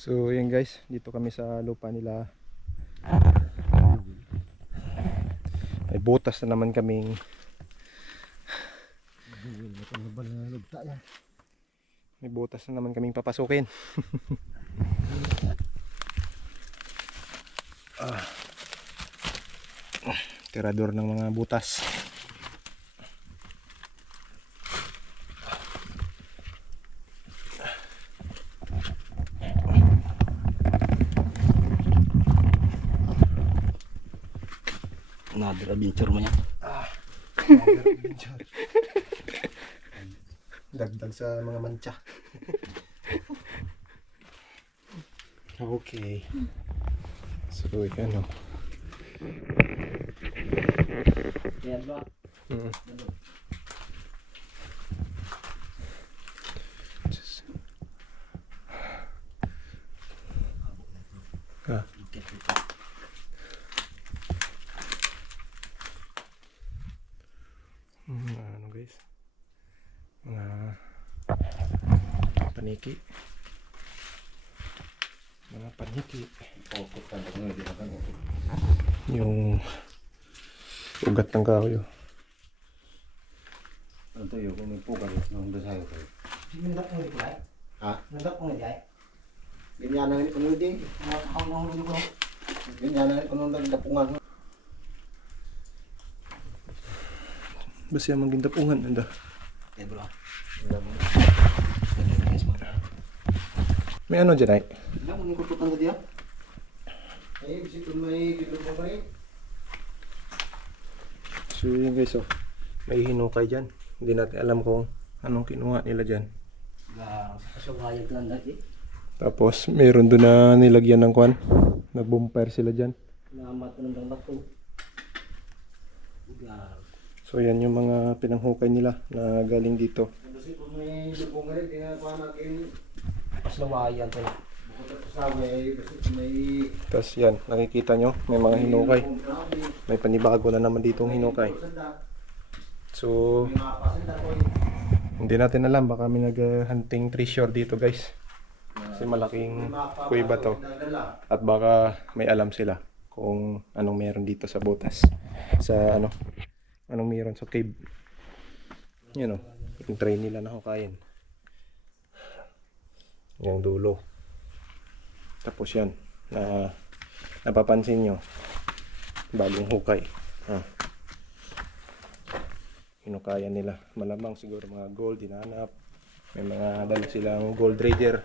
So yan guys, dito kami sa lupa nila. May butas na naman kaming papasukin. Tirador ng mga butas. Another adventure mo yan. Another adventure. Dagdag sa mga mancha. Okay. So yan o. Yan ba? Ano guys, mga paniki, yung ugat ng kahoy. Ano tayo kung may pugal ng dasayo tayo. Nandak mo di kulay? Ha? Nandak mo di ay? Ganyan na rin kung hindi. Nakakahulong ko. Ganyan na rin kung nagdapungan. Basta yung maging tapungan, anda. Yan bro. May ano dyan ay? Ilang mo yung kutukan na diya? Ay, bisip kung may gilong pa rin. So yun guys, oh, may hinukay dyan. Hindi natin alam kung anong kinuha nila dyan. Kasugayan ko lang dati. Tapos mayroon doon na nilagyan ng kwan. Nag-bumper sila dyan. Namat ko ng bato. So yan yung mga pinanghukay nila na galing dito. Bisip kung may gilong pa rin, ginagawa natin. Paslawayan ko. Bukod sa sabi, bisip kung may... Tapos yan, nakikita nyo, may mga hinukay. May panibago na naman ditong hinukay. So, hindi natin alam, baka may nag-hunting treasure dito guys. Kasi malaking kuiba to. At baka may alam sila kung anong meron dito sa butas. Sa ano, anong meron sa cave. Yan o, yung tray nila na hukayin. Yung dulo. Tapos yan, na napapansin nyo, bagong hukay. Hinukayan nila. Malamang siguro mga gold, dinanap. May mga dala silang gold raider.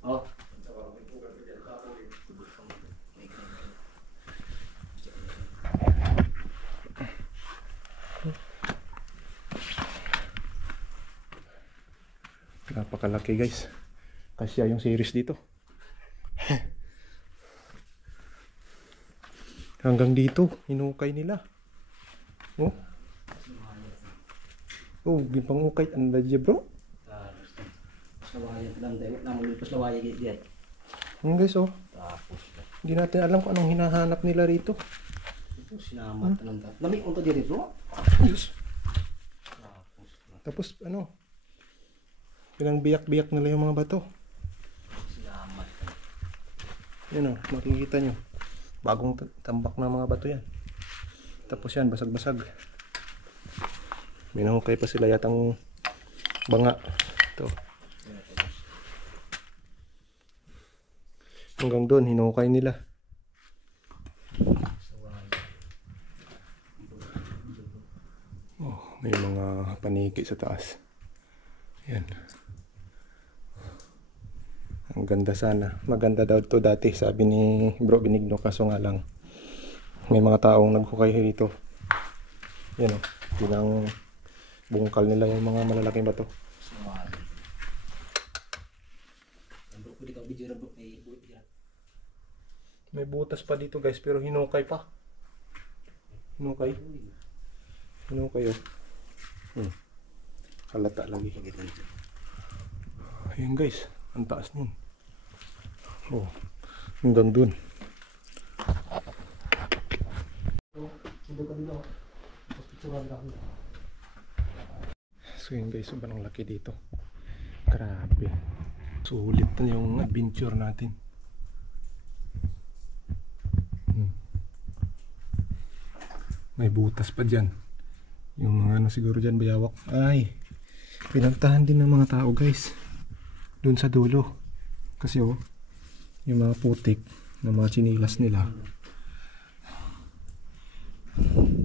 Oh. Napakalaki guys. Kasya yung series dito. Hanggang dito, hinukay nila. Oh. Oh, gipangukay anda dyan bro. Paslawayan ko lang dahil. Naman yung paslawayan di ay. Guys oh. Tapos. Hindi natin alam kung anong hinahanap nila rito. Ito sinamat ko lang dati. Lamig ko to dito bro. Yes. Tapos ano, pinang biyak-biyak nila yung mga bato. Sinamat. Yan o, makikita nyo. Bagong tambak ng mga bato yan. Tapos yan, basag-basag. May nahukay pa sila yatang banga. Ito. Hanggang doon, hinukay nila. Oh, may mga paniki sa taas. Yan. Ang ganda sana. Maganda daw to dati, sabi ni Bro Benigno, kaso nga lang may mga taong naghukay dito. Yan o, pinang bungkal nila yung mga malalaking bato. Paslawayan. Bro, pwede ka video bro. May bulit yan. May butas pa dito guys, pero hinukay pa. Hinukay. Hinukay o. Halata lagi. Ayan guys, ang taas nun. Oh, hanggang dun. So yun guys, sobrang laki dito. Grabe. Sulit na yung adventure natin. May butas pa dyan. Yung mga ano siguro dyan bayawak. Ay, pinuntahan din ng mga tao guys. Doon sa dulo. Kasi oh, yung mga putik ng mga chinilas nila.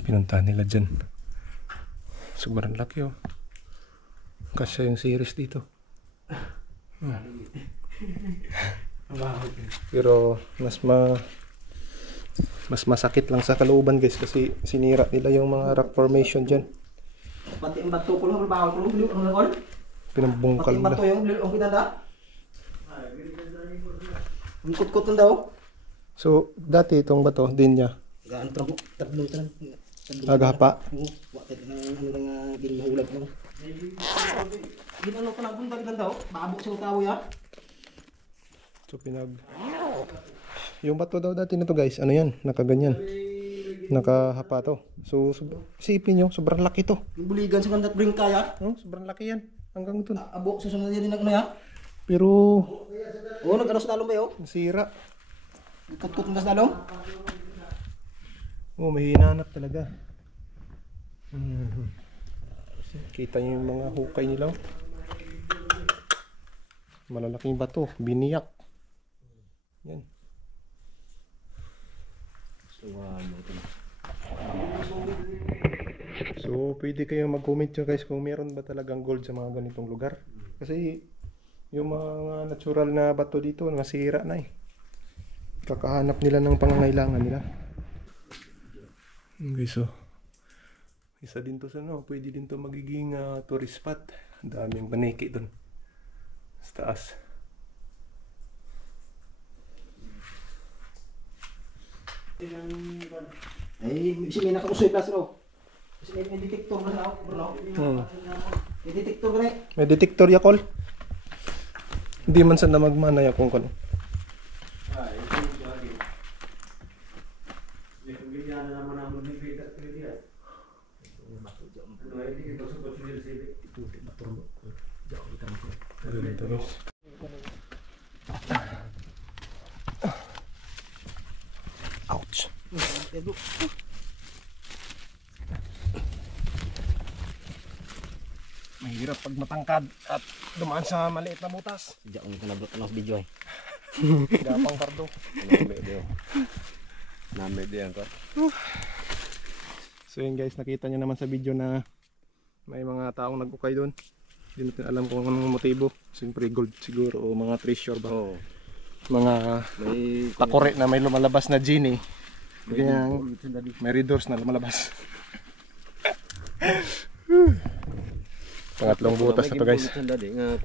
Pinuntahan nila dyan. Sobrang laki oh. Kasi yung series dito. Pero mas masakit lang sa kalooban guys kasi sinira nila yung mga rock formation dyan. Pati ang bato ko lang, bawal ko lang, biliw ang nangol. Pinambungkal Pati ang nila. bato yung biliw ang pinanda. Ang kutkot lang daw. So dati itong bato din niya Gaan tramo, tablong tanan. agahapa. Wakit ng ano lang ginahulag mo. Ginano ka lang punta kita daw, babok sa tao ya. So yung bato daw dati nito guys, ano yan, nakaganyan. Nakahapa to. So isipin nyo, sobrang laki to. Yung buligan sa kandat bring kaya. Oh, sobrang laki yan. Hanggang dun. Abok sa sunod yan na ya. Pero Oo, nagkano sa talong ba yo? nasira. Kutkot ng talong. Oh, may hinanap talaga. Kita nyo yung mga hukay nila. Oh. Malalaking bato, biniyak. Yan. So, pwede kayo mag-comment nyo guys kung meron ba talagang gold sa mga ganitong lugar. Kasi, yung mga natural na bato dito, nasira na eh. Kakahanap nila ng pangangailangan nila. Okay, so isa din to sa pwede din to magiging tourist spot. Ang daming paniki doon sa taas. Ay, si may nakakusoy plus ro. Kasi may detector na daw, bro. May detector ka na eh. May detector ya call. Hindi man sa na magmana ya kung kano. Ouch. Mahirap pag matangkad at dumaan sa maliit na butas. Diyan ko na sa video ay. Gapang pardo. Name diyan ko. So yun guys, nakita nyo naman sa video na may mga taong nag-ukay doon. Hindi natin alam kung anong motibo. Siyempre gold siguro o mga treasure ba. Oo. Mga May takore na may lumalabas na genie. Ganyan, may red doors na lumalabas. Pangatlong butas na to guys. Nga